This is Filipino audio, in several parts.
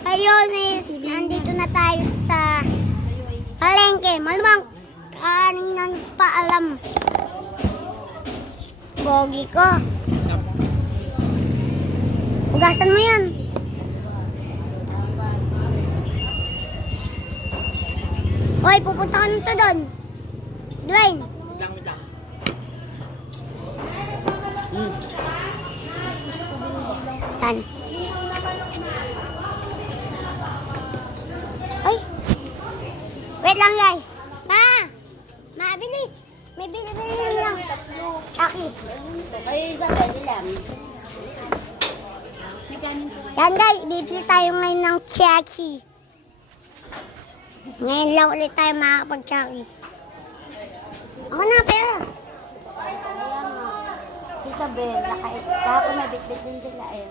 Ayun is, nandito na tayo sa palengke. Malamang kaning nang paalam. Bogi ko. Ugasan mo yan. Hoy, pupunta ka nito doon. Dwayne. Yan. Ay! Wait lang guys. Ma, bilis. May binibili lang. Aki. Yan guys, bibili tayo ngayon ng Chucky. Ngayon lang ulit tayo makakapag-Chucky. Ako na, pero. Si Isabel, ako may bitbit din sila eh.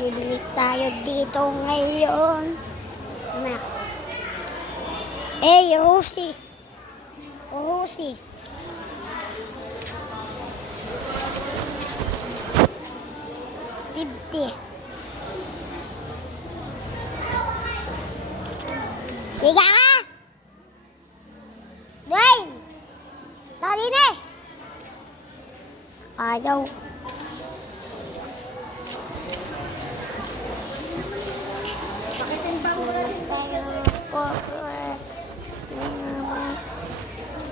Bibili tayo dito ngayon. Eh, Rosie. Rosie. $50. Siga ka! Dwayne! Dali na! Ayaw.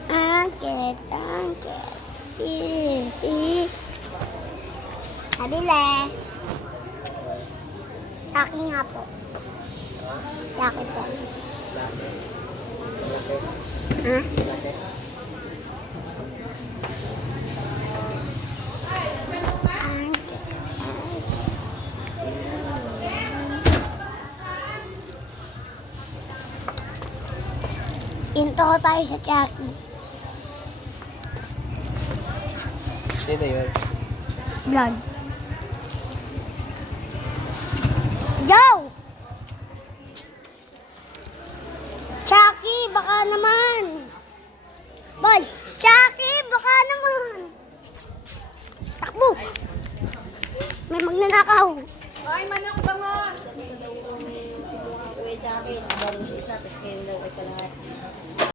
Angket. Nabili. Chucky nga po. Chucky po. Ha? Into tayo sa Chucky. Sino yun? Vlog. Yo! Chucky, baka naman. Boy, Chucky, baka naman. Takbo. May magnanakaw. Ay, manak ba nga? Uwi, Jackie. Bago siya isa, tapos kayo daw ay kalahat.